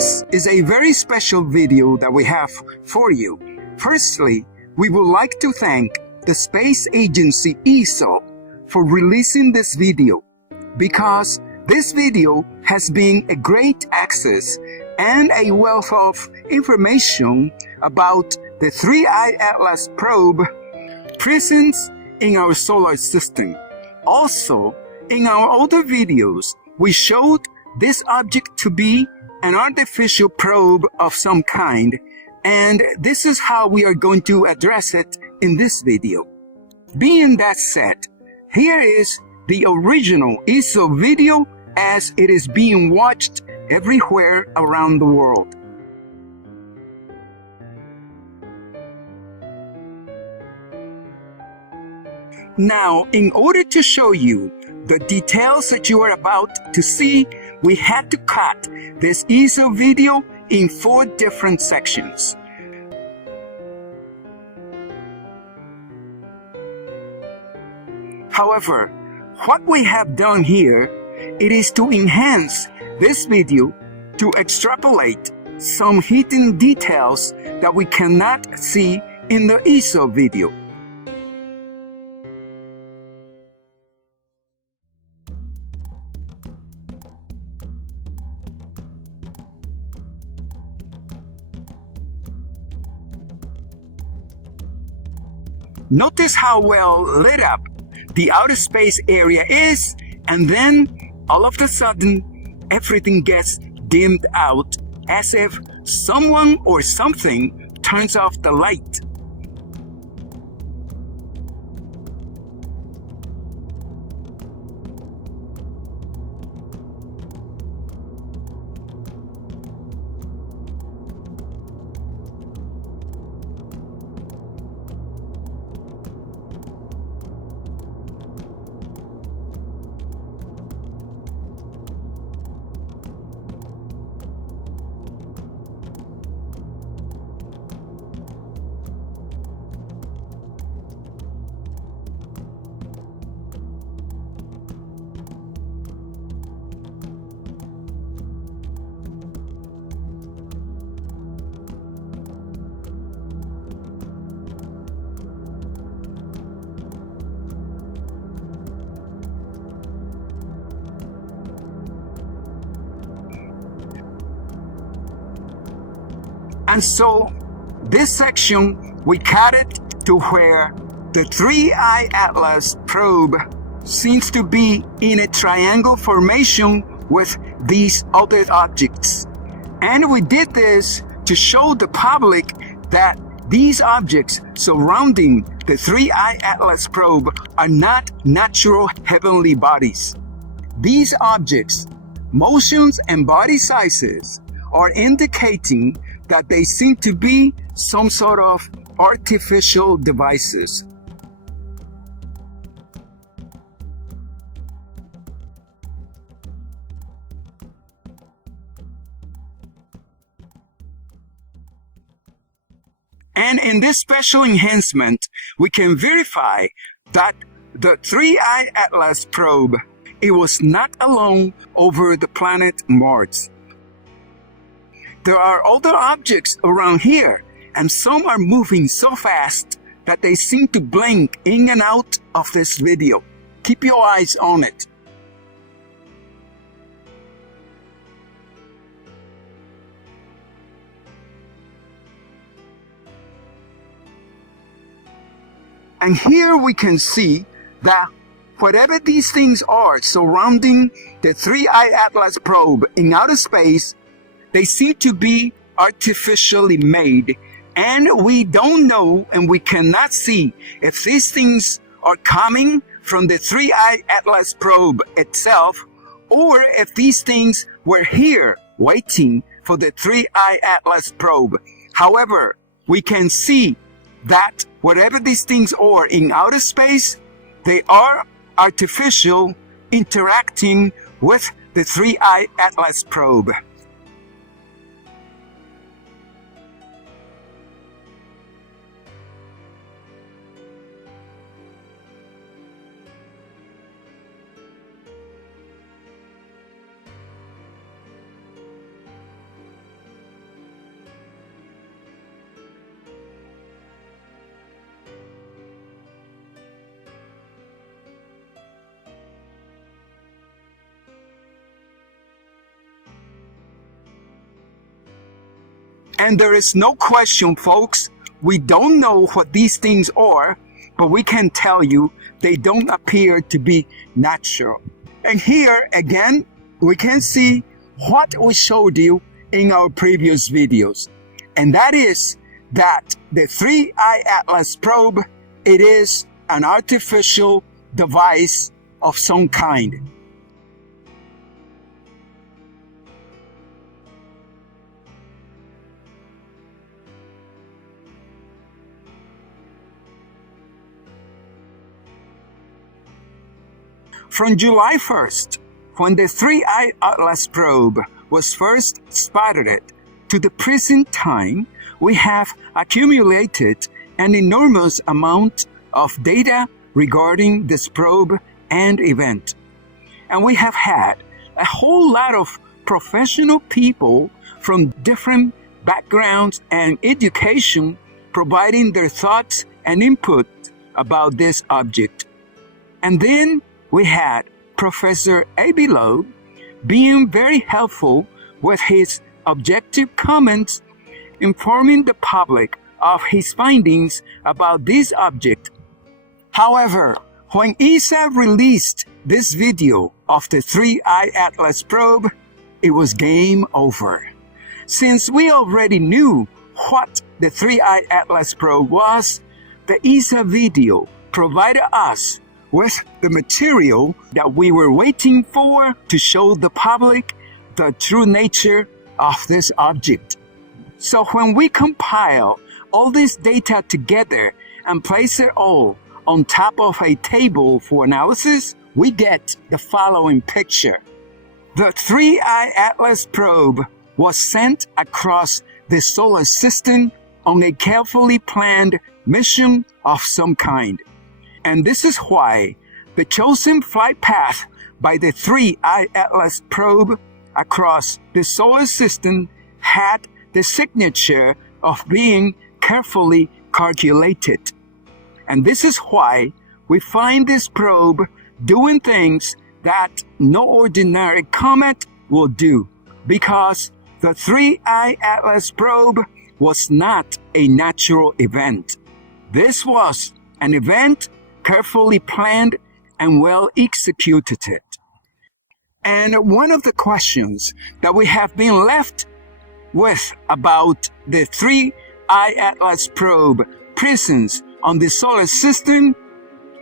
This is a very special video that we have for you. Firstly, we would like to thank the space agency ESO for releasing this video, because this video has been a great access and a wealth of information about the 3I Atlas probe present in our solar system. Also, in our older videos, we showed this object to be an artificial probe of some kind, and this is how we are going to address it in this video. Being that said, here is the original ESO video as it is being watched everywhere around the world. Now, in order to show you the details that you are about to see, we had to cut this ESO video in 4 different sections. However, what we have done here, it is to enhance this video to extrapolate some hidden details that we cannot see in the ESO video. Notice how well lit up the outer space area is, and then all of a sudden everything gets dimmed out as if someone or something turns off the light. And so, this section, we cut it to where the 3I Atlas probe seems to be in a triangle formation with these other objects. And we did this to show the public that these objects surrounding the 3I Atlas probe are not natural heavenly bodies. These objects, motions and body sizes, are indicating that they seem to be some sort of artificial devices. And in this special enhancement, we can verify that the 3I Atlas probe, it was not alone over the planet Mars. There are other objects around here, and some are moving so fast that they seem to blink in and out of this video. Keep your eyes on it. And here we can see that whatever these things are surrounding the 3I Atlas probe in outer space, they seem to be artificially made, and we don't know and we cannot see if these things are coming from the 3I Atlas probe itself, or if these things were here waiting for the 3I Atlas probe. However, we can see that whatever these things are in outer space, they are artificial, interacting with the 3I Atlas probe. And there is no question, folks, we don't know what these things are, but we can tell you they don't appear to be natural. And here again, we can see what we showed you in our previous videos. And that is that the 3I Atlas probe, it is an artificial device of some kind. From July 1st, when the 3I Atlas probe was first spotted, to the present time, we have accumulated an enormous amount of data regarding this probe and event. And we have had a whole lot of professional people from different backgrounds and education providing their thoughts and input about this object. And then we had Professor A.B. Loeb being very helpful with his objective comments, informing the public of his findings about this object. However, when ESA released this video of the 3I Atlas probe, it was game over. Since we already knew what the 3I Atlas probe was, the ESA video provided us with the material that we were waiting for to show the public the true nature of this object. So when we compile all this data together and place it all on top of a table for analysis, we get the following picture. The 3I Atlas probe was sent across the solar system on a carefully planned mission of some kind. And this is why the chosen flight path by the 3I Atlas probe across the solar system had the signature of being carefully calculated. And this is why we find this probe doing things that no ordinary comet will do, because the 3I Atlas probe was not a natural event. This was an event carefully planned and well executed. And one of the questions that we have been left with about the 3I Atlas probe presence on the solar system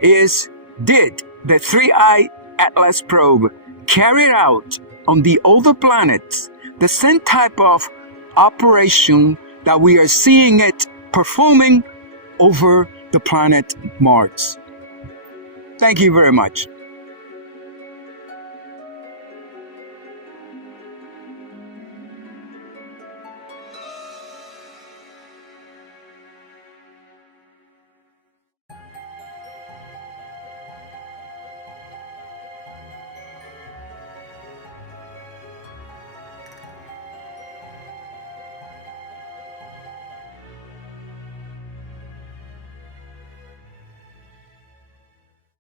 is, did the 3I Atlas probe carry out on the other planets the same type of operation that we are seeing it performing over the planet Mars? Thank you very much.